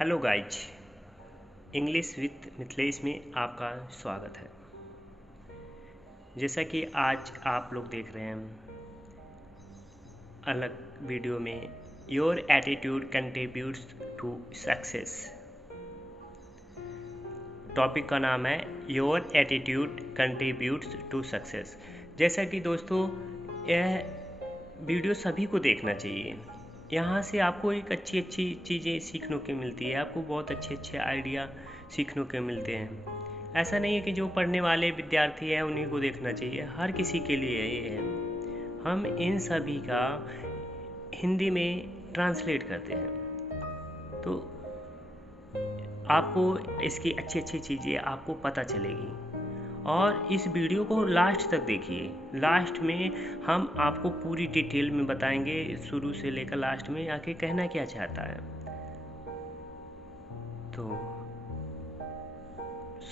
Hello guys, English with Mithilesh में आपका स्वागत है। जैसा कि आज आप लोग देख रहे हैं अलग वीडियो में, your attitude contributes to success. Topic का नाम है your attitude contributes to success. जैसा कि दोस्तों, यह वीडियो सभी को देखना चाहिए। यहाँ से आपको एक अच्छी चीज़ें सीखने को मिलती है, आपको बहुत अच्छे आइडिया सीखने को मिलते हैं। ऐसा नहीं है कि जो पढ़ने वाले विद्यार्थी हैं उन्हीं को देखना चाहिए, हर किसी के लिए ये है। हम इन सभी का हिंदी में ट्रांसलेट करते हैं, तो आपको इसकी अच्छी चीज़ें आपको पता चलेगी। और इस वीडियो को लास्ट तक देखिए। लास्ट में हम आपको पूरी डिटेल में बताएंगे, शुरू से लेकर लास्ट में आके कहना क्या चाहता है। तो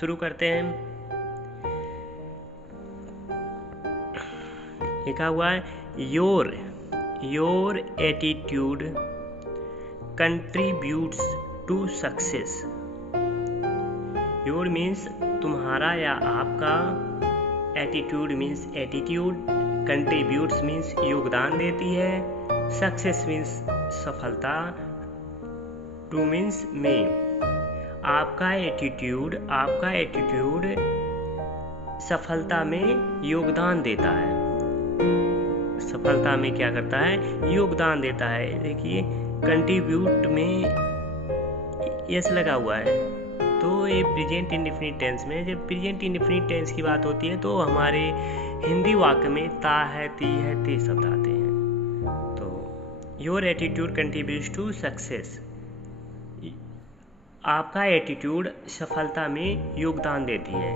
शुरू करते हैं। लिखा हुआ है your attitude contributes to success. Your means तुम्हारा या आपका, attitude means attitude, contributes means योगदान देती है, सक्सेस मीन्स सफलता, टू मीन्स में। आपका एटीट्यूड सफलता में योगदान देता है। सफलता में क्या करता है? योगदान देता है। देखिए, कंट्रीब्यूट में यस लगा हुआ है, तो ये प्रेजेंट इंडेफिनिट टेंस में, जब प्रेजेंट इंडेफिनिट टेंस की बात होती है तो हमारे हिंदी वाक्य में ता है, ती है, ते शब्द आते हैं। तो your attitude contributes to success. आपका एटीट्यूड सफलता में योगदान देती है।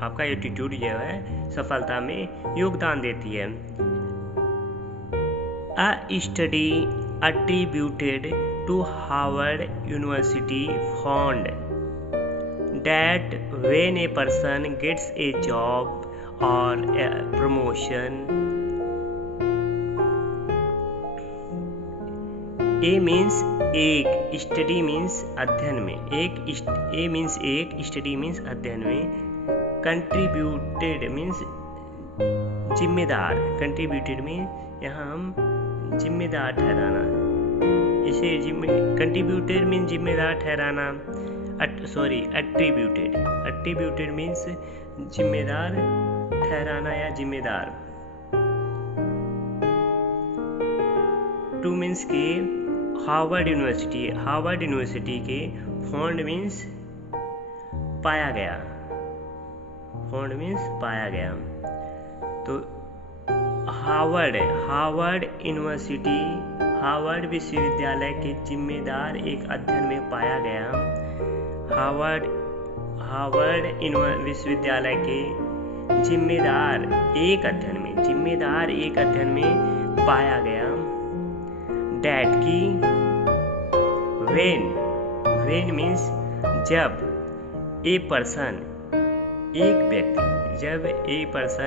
आपका एटीट्यूड जो है सफलता में योगदान देती है। अ study attributed to Harvard University found that when a person gets a job or a promotion, A means एक, study means अध्ययन में, A means एक, study means अध्ययन में, contributed means जिम्मेदार, contributed में यहाँ हम जिम्मेदार ठहराना, इसे कंट्रीब्यूटेड मीन जिम्मेदार ठहराना। एट्रीब्यूटेड मीन्स जिम्मेदार ठहराना या जिम्मेदार। टू मीन्स के हार्वर्ड यूनिवर्सिटी के फाउंड मीन्स पाया गया, फाउंड मीन्स पाया गया। तो हार्वर्ड यूनिवर्सिटी, हार्वर्ड विश्वविद्यालय के जिम्मेदार एक अध्ययन में पाया गया। हार्वर्ड विश्वविद्यालय के जिम्मेदार एक अध्ययन में पाया गया। डैट की वेन मीन्स जब, ए पर्सन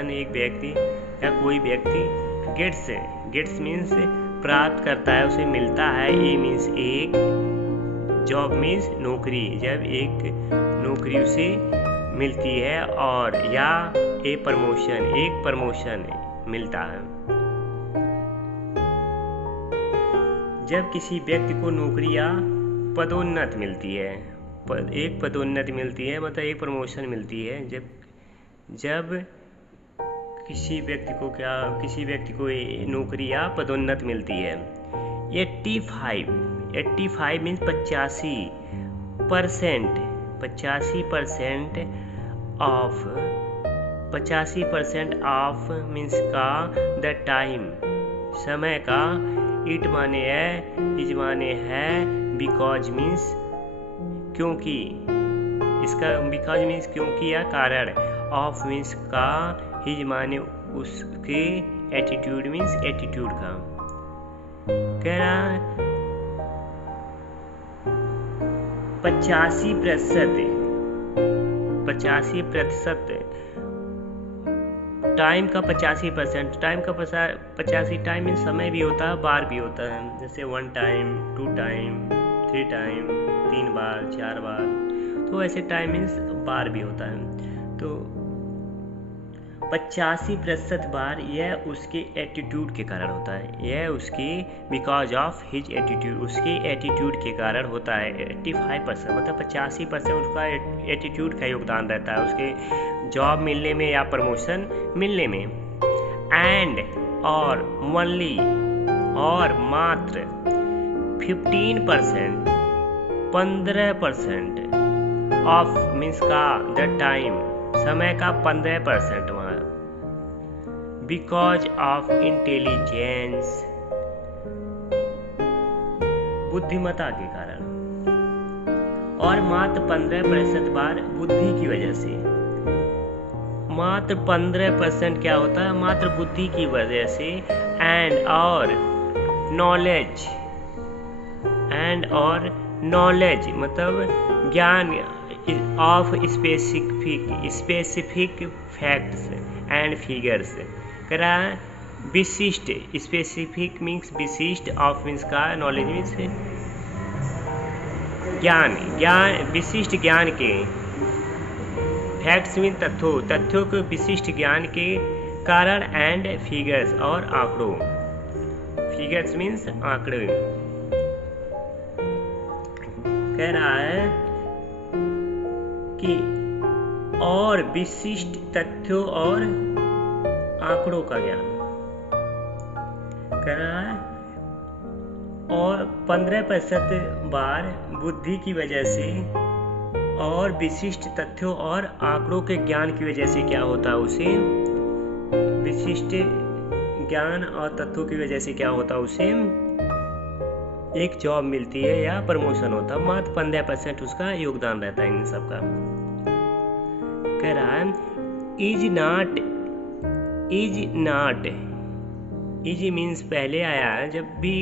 एक व्यक्ति या कोई व्यक्ति गेट्स मीन्स प्राप्त करता है, उसे मिलता है। ए मीन्स एक, जॉब मीन्स नौकरी, जब एक नौकरी उसे मिलती है, और या एक प्रमोशन मिलता है। जब किसी व्यक्ति को नौकरी या पदोन्नति मिलती है, एक पदोन्नति मिलती है मतलब एक प्रमोशन मिलती है, जब किसी व्यक्ति को नौकरी या पदोन्नति मिलती है। 85 मीन्स 85% ऑफ मीन्स का, द टाइम समय का, इट माने है, बिकॉज मीन्स क्योंकि, इसका बिकॉज मीन्स क्योंकि या कारण, ऑफ मीन्स का, हिज माने उसके, एटीट्यूड मीन्स एटीट्यूड का। कह रहा 85% टाइम का 85%, टाइम का 85 टाइम मीन्स समय भी होता है, बार भी होता है। जैसे 1 टाइम, 2 टाइम, 3 टाइम, 3 बार, 4 बार, तो ऐसे टाइम मीन्स बार भी होता है। तो 85% बार यह उसके एटीट्यूड के कारण होता है, यह उसके बिकॉज ऑफ हिज एटीट्यूड, उसके एटीट्यूड के कारण होता है। 85% मतलब 85% उसका एटीट्यूड का योगदान रहता है उसके जॉब मिलने में या प्रमोशन मिलने में। एंड और ओनली और मात्र 15% ऑफ मीन्स का द टाइम, समय का 15% वहाँ बिकॉज ऑफ इंटेलिजेंस, बुद्धिमत्ता के कारण, और मात्र 15% बार बुद्धि की वजह से। मात्र 15% क्या होता है? मात्र बुद्धि की वजह से। एंड और नॉलेज, एंड और नॉलेज मतलब ज्ञान of specific facts and figures करा विशिष्ट, स्पेसिफिक मीन्स विशिष्ट, ऑफ मीन्स का नॉलेज मीन्स ज्ञान, विशिष्ट ज्ञान के, फैक्ट्स मीन तथ्यों के विशिष्ट ज्ञान के कारण, एंड फिगर्स और आंकड़ों, फिगर्स मीन्स आंकड़े। कह रहा है कि और विशिष्ट तथ्यों और आंकड़ों का ज्ञान कर रहा है, और 15% बार बुद्धि की वजह से और विशिष्ट तथ्यों और आंकड़ों के ज्ञान की वजह से क्या होता है उसे, विशिष्ट ज्ञान और तथ्यों की वजह से क्या होता है उसे एक जॉब मिलती है या प्रमोशन होता है। मात्र 15% उसका योगदान रहता है इन सब का। कह रहा है इज मीन्स पहले आया है। जब भी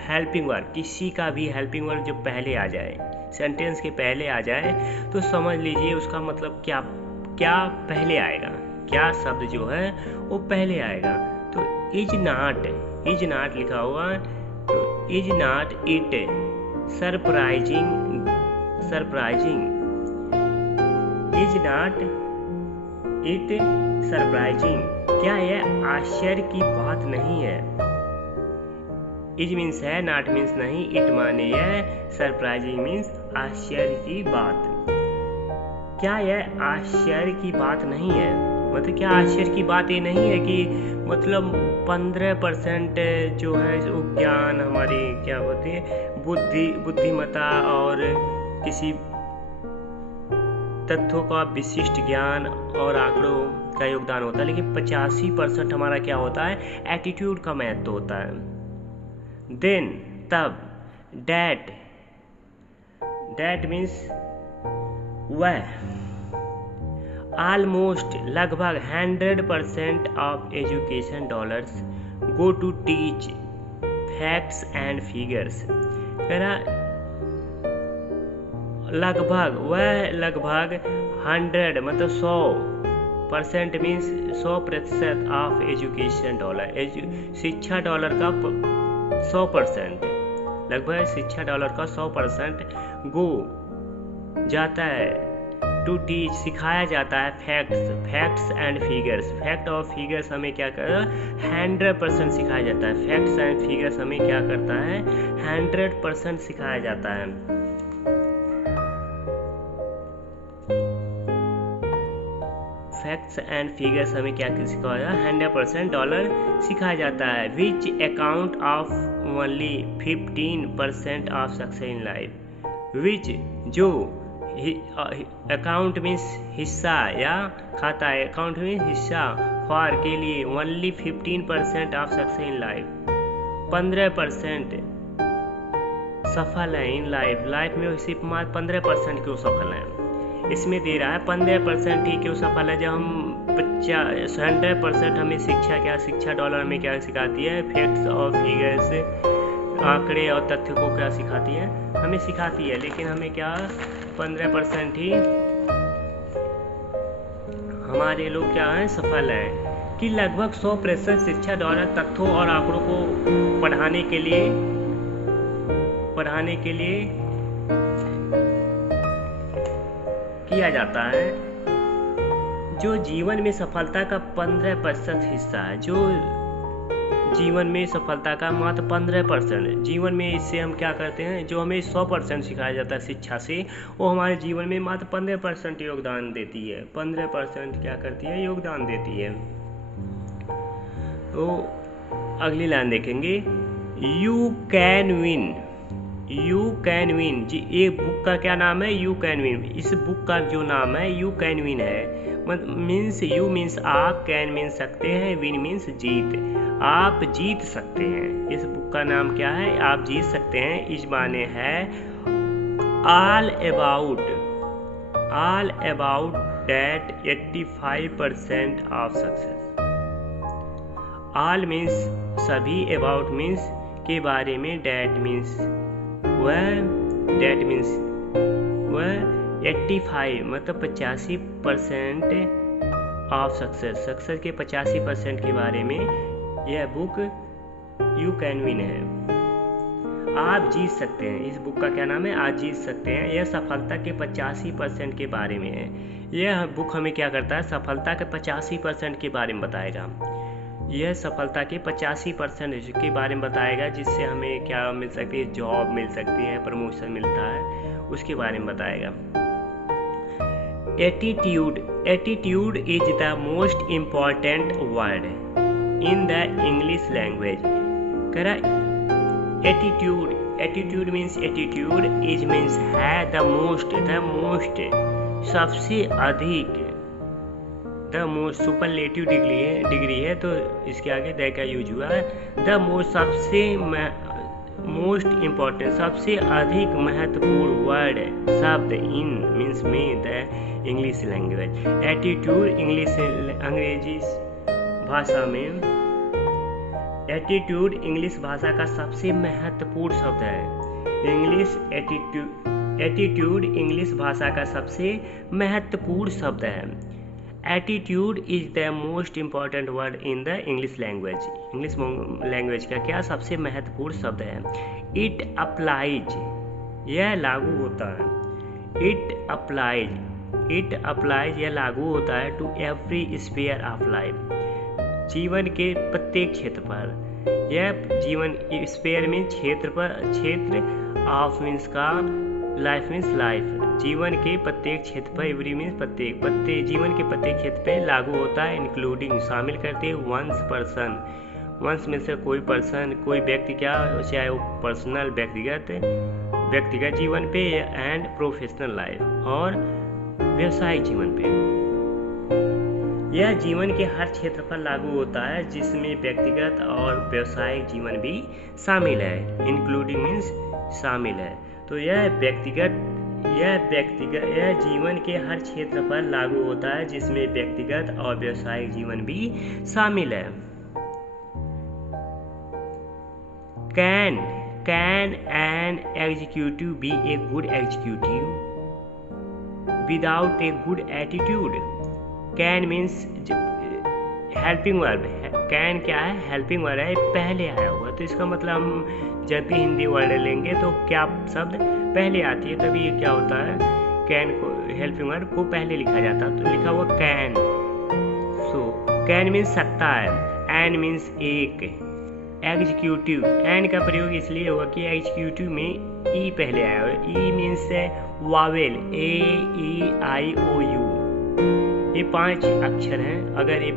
हेल्पिंग वर्क, किसी का भी हेल्पिंग वर्क जब पहले आ जाए, सेंटेंस के पहले आ जाए, तो समझ लीजिए उसका मतलब क्या पहले आएगा, क्या शब्द जो है वो पहले आएगा। तो इज नॉट लिखा हुआ, तो is not it surprising, is not it surprising, क्या यह आश्चर्य की बात नहीं है। इज मीन्स है, नॉट मीन्स नहीं, इट माने यह, सरप्राइजिंग मीन्स आश्चर्य की बात। क्या यह आश्चर्य की बात नहीं है, मतलब क्या आश्चर्य की बात ये नहीं है कि मतलब 15% जो है वो ज्ञान हमारी क्या होती है, बुद्धिमत्ता और किसी तथ्यों का विशिष्ट ज्ञान और आंकड़ों का योगदान होता है, लेकिन 85% हमारा क्या होता है, एटीट्यूड का महत्व होता है। देन तब, डैट मीन्स वह, ऑलमोस्ट लगभग 100% of education dollars go to teach facts and figures. कह रहा लगभग 100 मतलब 100% मीन्स 100% ऑफ एजुकेशन डॉलर, शिक्षा डॉलर का 100%, लगभग शिक्षा डॉलर का 100% गो जाता है टू टीच, सिखाया जाता है फैक्ट्स एंड फिगर्स। फैक्ट और फिगर्स हमें क्या कर 100% सिखाया जाता है। फैक्ट्स एंड फिगर्स हमें क्या करता है, 100% सिखाया जाता है। फैक्ट्स एंड फिगर्स हमें क्या सिखाया, 100% डॉलर सिखाया जाता है। Which account of only 15% of success in life. Which जो, अकाउंट मीन्स हिस्सा या खाता है, अकाउंट मीन्स हिस्सा, फॉर के लिए, only 15% of success in life, 15% सफल है इन लाइफ में सिर्फ मात्र 15% क्यों सफल है, इसमें दे रहा है 15% ही क्यों सफल है। जब हम 100% हमें शिक्षा डॉलर में क्या सिखाती है, फैक्ट्स और फिगर्स, आंकड़े और तथ्यों को क्या सिखाती है, हमें सिखाती है, लेकिन हमें क्या 15% ही हमारे लोग क्या हैं, सफल हैं। कि लगभग 100% शिक्षा डॉलर तथ्यों और आंकड़ों को पढ़ाने के लिए पढ़ाने के लिए किया जाता है। जो जीवन में सफलता का 15% हिस्सा है, जो जीवन में सफलता का मात्र 15%, जीवन में इससे हम क्या करते हैं, जो हमें 100% सिखाया जाता है शिक्षा से, वो हमारे जीवन में मात्र 15% योगदान देती है। 15% क्या करती है, योगदान देती है। तो अगली लाइन देखेंगे, you can win. You can win जी, ये बुक का क्या नाम है, यू कैन विन। इस बुक का जो नाम है यू कैन विन है। मीन्स यू मीन्स आप, कैन मीन्स सकते हैं, विन मीन्स जीत, आप जीत सकते हैं। इस बुक का नाम क्या है, आप जीत सकते हैं। इस माने है all about that 85% of success. All means सभी, अबाउट मीन्स के बारे में, डैट मीन्स वह 85 मतलब 85% ऑफ सक्सेस के 85% के बारे में यह बुक यू कैन विन है। आप जीत सकते हैं, इस बुक का क्या नाम है, आप जीत सकते हैं। यह सफलता के 85% के बारे में है। यह बुक हमें क्या करता है, सफलता के 85% के बारे में बताएगा। यह सफलता के 85% के बारे में बताएगा, जिससे हमें क्या मिल सकती है, जॉब मिल सकती है, प्रमोशन मिलता है, उसके बारे में बताएगा। Attitude is the most important word in the English language. कह रहा attitude means attitude, is means है, द मोस्ट सबसे अधिक, द मोस्ट सुपरलेटिव डिग्री है, तो इसके आगे द का यूज हुआ है। द मोस्ट सबसे मोस्ट इम्पॉर्टेंट सबसे अधिक महत्वपूर्ण वर्ड शब्द इन मीन्स में द इंग्लिश लैंग्वेज। एटीट्यूड अंग्रेजी भाषा में, एटीट्यूड इंग्लिश भाषा का सबसे महत्वपूर्ण शब्द है। एटीट्यूड इंग्लिश भाषा का सबसे महत्वपूर्ण शब्द है। Attitude is the most important word in the English language. English language का क्या सबसे महत्वपूर्ण शब्द है। इट अप्लाइज, यह लागू होता है। इट अप्लाइज यह लागू होता है to every sphere of life, जीवन के प्रत्येक क्षेत्र पर। यह जीवन स्फीयर में क्षेत्र ऑफ मीन्स का, लाइफ मीन्स लाइफ, जीवन के प्रत्येक क्षेत्र पर, एवरी मीन्स प्रत्येक जीवन के प्रत्येक क्षेत्र पर लागू होता है। इंक्लूडिंग शामिल करते हैं वंस में से कोई पर्सन, कोई व्यक्ति, क्या चाहे वो पर्सनल व्यक्तिगत जीवन पे, एंड प्रोफेशनल लाइफ और व्यवसायिक जीवन पे। यह जीवन के हर क्षेत्र पर लागू होता है, जिसमें व्यक्तिगत और व्यवसायिक जीवन भी शामिल है। इंक्लूडिंग मीन्स शामिल है। तो यह जीवन के हर क्षेत्र पर लागू होता है, जिसमें व्यक्तिगत और व्यवसायिक जीवन भी शामिल है। Can an executive be a good executive without a good attitude? Can means helping verb है। कैन क्या है, हेल्पिंग वर्ब है, पहले आया हुआ। तो इसका मतलब हम जब भी हिंदी वर्ड लेंगे तो क्या शब्द पहले आती है, तभी ये क्या होता है, कैन को, हेल्पिंग वर्ब को पहले लिखा जाता है। तो लिखा हुआ कैन। सो कैन मीन्स सकता है, एन मीन्स एक, एग्जीक्यूटिव, एन का प्रयोग इसलिए हुआ कि एग्जीक्यूटिव में ई पहले आया है। ई मीन्स वावेल, AEIOU, ये 5 अक्षर हैं। अगर ये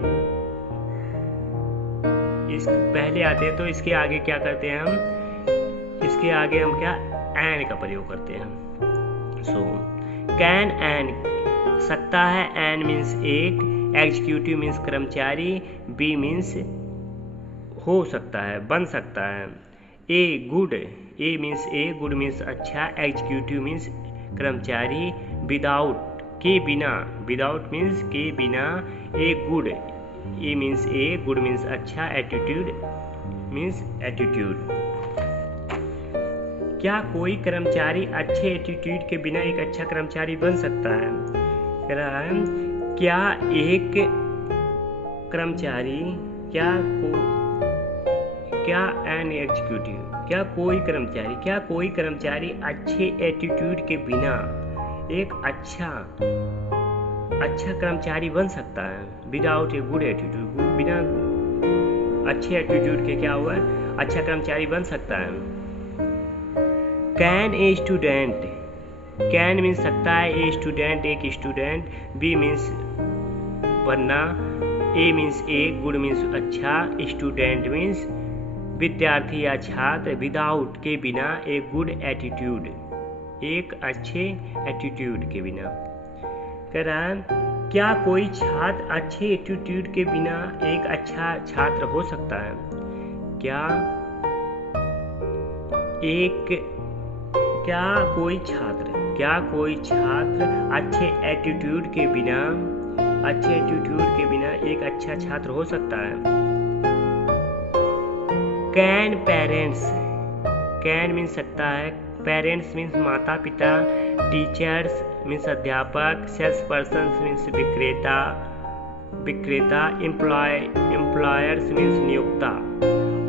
इस पहले आते हैं तो इसके आगे क्या करते हैं हम, इसके आगे हम क्या, एन का प्रयोग करते हैं। सो कैन एन सकता है, एन मीन्स एक, एग्जीक्यूटिव मीन्स कर्मचारी, बी मीन्स हो सकता है, बन सकता है, a good, A means A, good means अच्छा, एग्जीक्यूटिव मीन्स कर्मचारी, विदाउट के बिना, विदाउट मीन्स के बिना, a good, A means A, good means अच्छा, एटीट्यूड मीन्स एटीट्यूड। क्या कोई कर्मचारी अच्छे एटीट्यूड के बिना एक अच्छा कर्मचारी बन सकता है? कह रहा है क्या एक कर्मचारी, क्या एन एग्जीक्यूटिव क्या कोई कर्मचारी अच्छे एटीट्यूड के बिना एक अच्छा कर्मचारी बन सकता है? विदाउट ए गुड एटीट्यूड, बिना अच्छे एटीट्यूड के क्या हुआ, अच्छा कर्मचारी बन सकता है? Can a student, can means सकता है, ए स्टूडेंट एक स्टूडेंट, बी मीन्स बनना, ए मीन्स एक, गुड मीन्स अच्छा, स्टूडेंट मीन्स विद्यार्थी या छात्र, विदाउट के बिना, एक गुड एटीट्यूड एक अच्छे एटीट्यूड के बिना। कह रहा है क्या कोई छात्र अच्छे एटीट्यूड के बिना एक अच्छा छात्र हो सकता है? क्या कोई छात्र अच्छे एटीट्यूड के बिना एक अच्छा छात्र हो सकता है? कैन पेरेंट्स, कैन मीन्स सकता है, पेरेंट्स मीन्स माता पिता, टीचर्स मीन्स अध्यापक, सेल्स पर्सन मीन्स विक्रेता, एम्प्लॉयर्स मीन्स नियोक्ता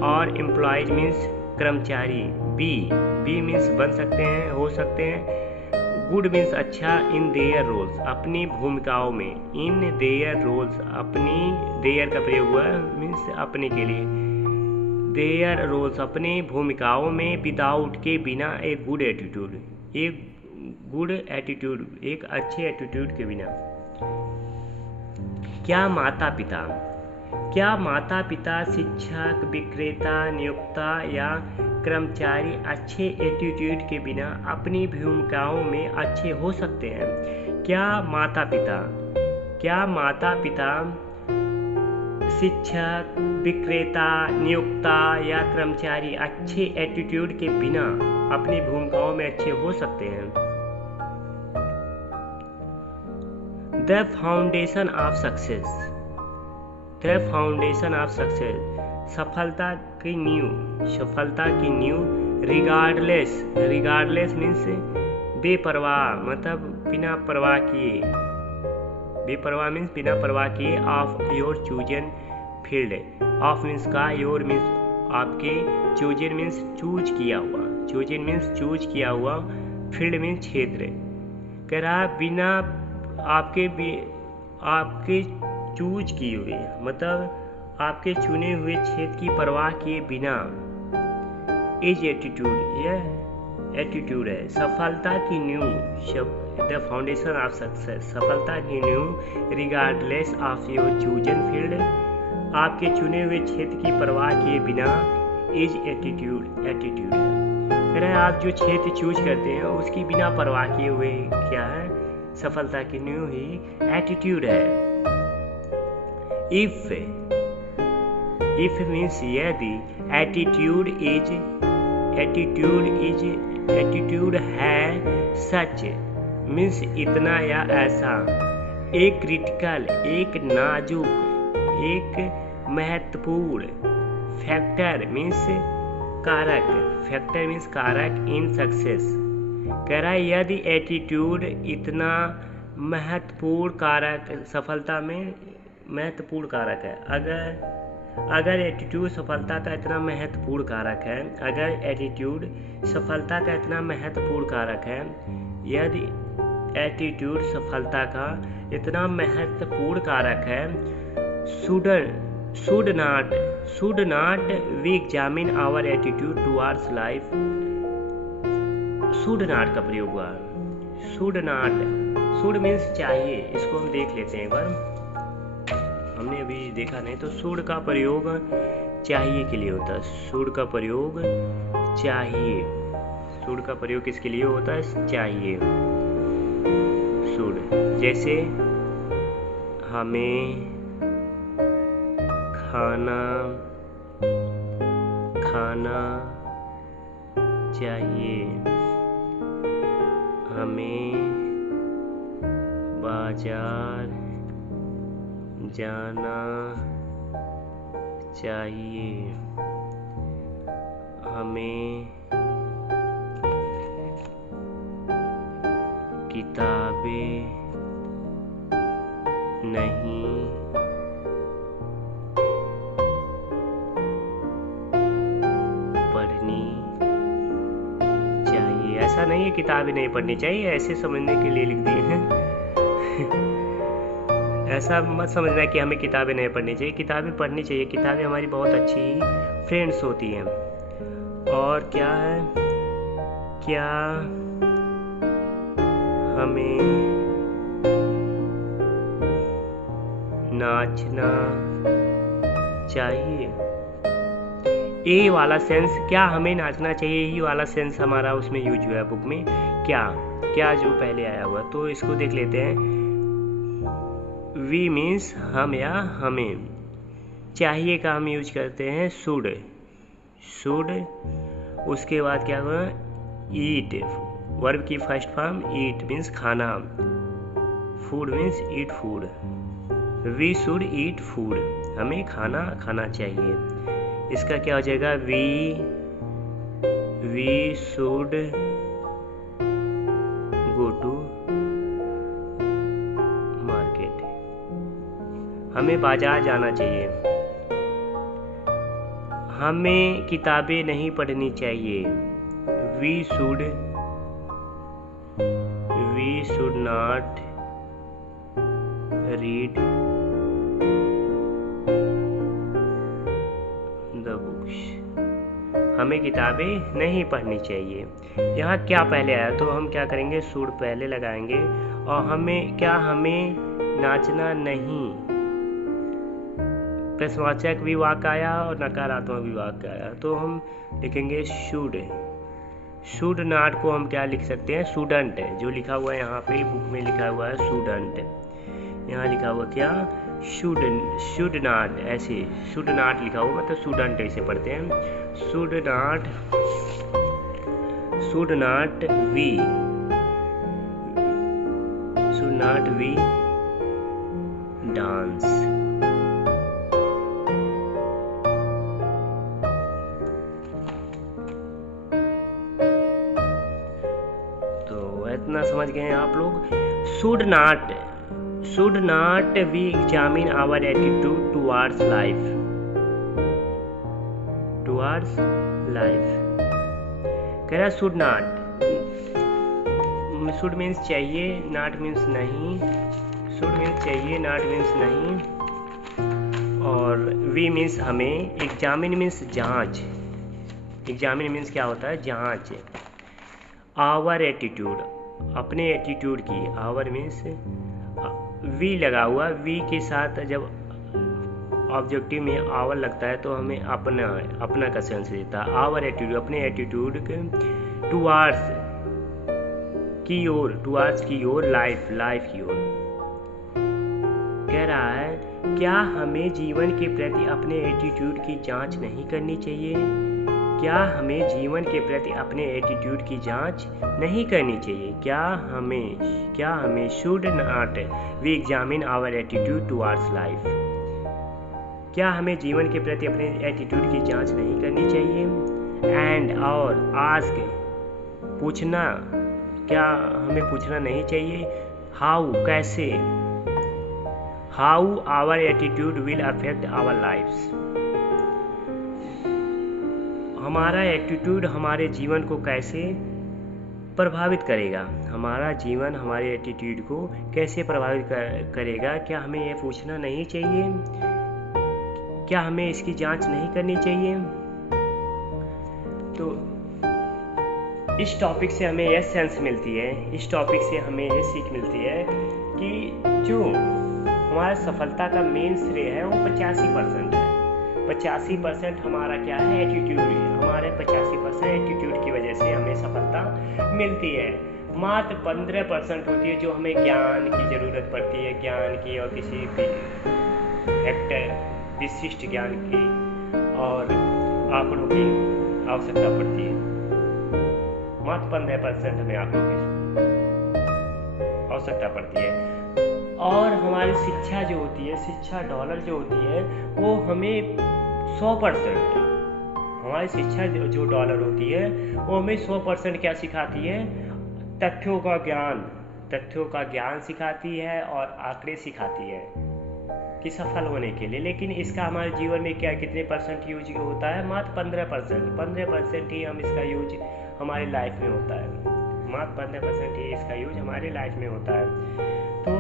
और एम्प्लॉयज मीन्स कर्मचारी। बी मीन्स बन सकते हैं, हो सकते हैं। गुड मीन्स अच्छा, इन देयर रोल्स अपनी भूमिकाओं में, इन देयर रोल्स अपनी, देयर का प्रयोग हुआ मीन्स अपने के लिए, देयर रोल्स अपनी भूमिकाओं में, विदाउट के बिना, एक गुड एटीट्यूड एक अच्छे एटीट्यूड के बिना। क्या माता पिता शिक्षक, विक्रेता, नियोक्ता या कर्मचारी अच्छे एटीट्यूड के बिना अपनी भूमिकाओं में अच्छे हो सकते हैं? क्या माता पिता शिक्षक, विक्रेता, नियोक्ता या कर्मचारी अच्छे एटीट्यूड के बिना अपनी भूमिकाओं में अच्छे हो सकते हैं? द फाउंडेशन ऑफ सक्सेस, सफलता की नींव, रिगार्डलेस मीन्स बेपरवाह, मतलब बिना परवाह किए, बेपरवाह मीन्स बिना परवाह किए, of your chosen field, of means का, योर मीन्स आपके, चूजन मीन्स चूज किया हुआ, फील्ड मीन्स क्षेत्र। कह रहा बिना आपके चूज किए हुए, मतलब आपके चुने हुए क्षेत्र की परवाह किए बिना, इज एटीट्यूड, यह एटीट्यूड है। सफलता की नींव, द फाउंडेशन ऑफ सक्सेस, सफलता की नींव, regardless of your chosen field, आपके चुने हुए क्षेत्र की परवाह किए बिना, इज एटीट्यूड है। कह रहे आप जो क्षेत्र चूज करते हैं उसकी बिना परवाह किए हुए क्या है, सफलता की नींव ही एटीट्यूड है। इफ मीन्स यदि, एटीट्यूड है, सच मीन्स इतना या ऐसा, एक क्रिटिकल, एक नाजुक, एक महत्वपूर्ण, फैक्टर मीन्स कारक, इन सक्सेस। कह रहा है यदि एटीट्यूड इतना महत्वपूर्ण कारक, सफलता में महत्वपूर्ण कारक है, अगर एटीट्यूड सफलता का इतना महत्वपूर्ण कारक है, यदि एटीट्यूड सफलता का इतना महत्वपूर्ण कारक है, should not we examine our attitude towards life? should not का प्रयोग हुआ, should means चाहिए, इसको हम देख लेते हैं एक बार, हमने अभी देखा नहीं। तो should का प्रयोग चाहिए के लिए होता है, should का प्रयोग चाहिए, should का प्रयोग किसके लिए होता है, चाहिए, should। जैसे हमें खाना चाहिए, हमें बाजार जाना चाहिए, हमें किताबें नहीं पढ़नी ऐसा नहीं है किताबें नहीं पढ़नी चाहिए, ऐसे समझने के लिए लिख दिए हैं। ऐसा मत समझना कि हमें किताबें नहीं पढ़नी चाहिए, किताबें पढ़नी चाहिए। किताबें हमारी बहुत अच्छी फ्रेंड्स होती हैं। और क्या है, क्या हमें नाचना चाहिए? ए वाला सेंस, क्या हमें नाचना चाहिए, ही वाला सेंस हमारा उसमें यूज हुआ है बुक में। क्या क्या जो पहले आया हुआ, तो इसको देख लेते हैं। वी मीन्स हम या हमें। चाहिए का हम यूज करते हैं शुड। शुड। उसके बाद क्या हुआ, ईट, वर्ब की फर्स्ट फॉर्म ईट मीन्स खाना, food means eat food. We should eat food, हमें खाना खाना चाहिए। इसका क्या हो जाएगा, we should go to market, हमें बाजार जाना चाहिए। हमें किताबें नहीं पढ़नी चाहिए। We should not read the books, हमें किताबें नहीं पढ़नी चाहिए। यहाँ क्या पहले आया तो हम क्या करेंगे, शुड पहले लगाएंगे। और हमें नाचना नहीं, प्रश्नवाचक भी वाक्य आया और नकारात्मक भी वाक्य आया, तो हम लिखेंगे शुड। शुड नॉट को हम क्या लिख सकते हैं, स्टूडेंट, जो लिखा हुआ है यहाँ पे बुक में लिखा हुआ है स्टूडेंट। यहाँ लिखा हुआ क्या, शुड नॉट, ऐसे शुड नॉट लिखा हुआ मतलब स्टूडेंट ऐसे पढ़ते हैं। Should not we dance. इतना समझ गए हैं आप लोग। Should not we examine our attitude towards life. कह रहा शुड नॉट, शुड मीन्स चाहिए, नॉट मीन्स नहीं। शुड मीन्स चाहिए, नॉट मीन्स नहीं, और वी मीन्स हमें, एग्जामिन मीन्स जांच। एग्जामिन मीन्स क्या होता है, जांच। आवर एटीट्यूड, अपने एटीट्यूड की, आवर मीन्स वी लगा हुआ, वी के साथ जब ऑब्जेक्टिव में आवर लगता है तो हमें अपना का सेंस देता है। आवर एटीट्यूड, अपने एटीट्यूड के टुवार्ड्स की ओर, लाइफ की ओर। कह रहा है क्या हमें जीवन के प्रति अपने एटीट्यूड की जांच नहीं करनी चाहिए? क्या हमें जीवन के प्रति अपने एटीट्यूड की जांच नहीं करनी चाहिए? क्या हमें should not we examine our attitude towards life, क्या हमें जीवन के प्रति अपने एटीट्यूड की जांच नहीं करनी चाहिए? एंड, और आस्क, पूछना, क्या हमें पूछना नहीं चाहिए? हाउ, कैसे, how our attitude will affect our lifes, हमारा एटीट्यूड हमारे जीवन को कैसे प्रभावित करेगा? हमारा जीवन हमारे एटीट्यूड को कैसे प्रभावित करेगा? क्या हमें यह पूछना नहीं चाहिए? क्या हमें इसकी जांच नहीं करनी चाहिए? तो इस टॉपिक से हमें यह सेंस मिलती है, इस टॉपिक से हमें यह सीख मिलती है कि जो हमारा सफलता का मेन श्रेय है वो 85% है। 85% हमारा क्या है, एटीट्यूड है। हमारे 85% एटीट्यूड की वजह से हमें सफलता मिलती है। मात्र 15% होती है जो हमें ज्ञान की ज़रूरत पड़ती है, ज्ञान की और किसी भी विशिष्ट ज्ञान की और आंकड़ों की आवश्यकता पड़ती है। मात्र 15% हमें आंकड़ों की आवश्यकता पड़ती है। और हमारी शिक्षा जो होती है, शिक्षा डॉलर जो होती है, वो हमें 100%, हमारी शिक्षा जो डॉलर होती है वो हमें 100% क्या सिखाती है, तथ्यों का ज्ञान सिखाती है और आंकड़े सिखाती है कि सफल होने के लिए। लेकिन इसका हमारे जीवन में क्या कितने परसेंट यूज होता है, मात्र 15%। 15% ही हम इसका यूज हमारी लाइफ में होता है। मात्र 15% ही इसका यूज हमारे लाइफ में होता है। तो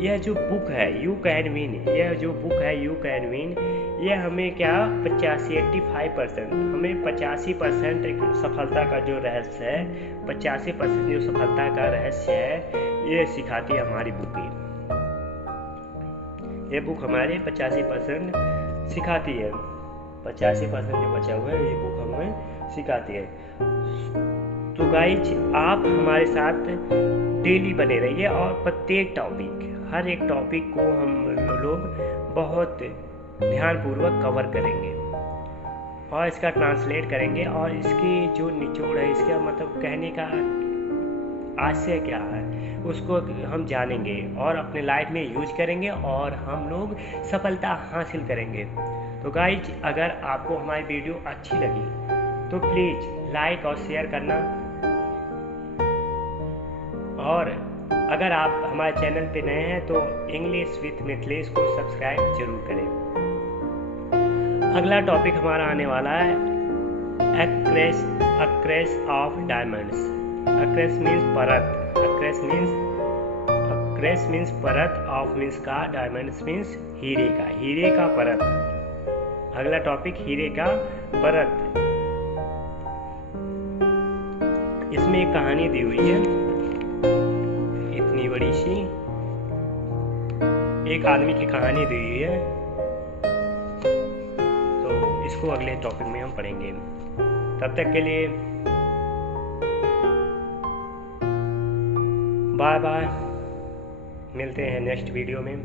यह जो बुक है यू कैन विन, यह जो बुक है यू कैन विन, यह हमें क्या 85% हमें 85% सफलता का जो रहस्य है, 85% जो सफलता का रहस्य है, ये सिखाती है हमारी बुक ही। ये बुक हमारे 85% सिखाती है, 85% जो बचा हुआ है ये बुक हमें सिखाती है। तो गाइज आप हमारे साथ डेली बने रहिए और प्रत्येक टॉपिक, हर एक टॉपिक को हम लोग बहुत ध्यानपूर्वक कवर करेंगे और इसका ट्रांसलेट करेंगे और इसकी जो निचोड़ है, इसका मतलब कहने का आशय क्या है उसको हम जानेंगे और अपने लाइफ में यूज करेंगे और हम लोग सफलता हासिल करेंगे। तो गाइज अगर आपको हमारी वीडियो अच्छी लगी तो प्लीज़ लाइक और शेयर करना, और अगर आप हमारे चैनल पे नए हैं तो इंग्लिश विथ मिथिलेश को सब्सक्राइब जरूर करें। अगला टॉपिक हमारा आने वाला है अक्रेस ऑफ डायमंड्स। अक्रेस मीन्स परत, अक्रेस मीन्स परत, ऑफ मीन्स का, डायमंड्स मीन्स हीरे का परत। अगला टॉपिक हीरे का परत। इसमें एक कहानी दी हुई है इतनी बड़ी सी, एक आदमी की कहानी दी हुई है, तो इसको अगले टॉपिक में हम पढ़ेंगे। तब तक के लिए बाय बाय, मिलते हैं नेक्स्ट वीडियो में।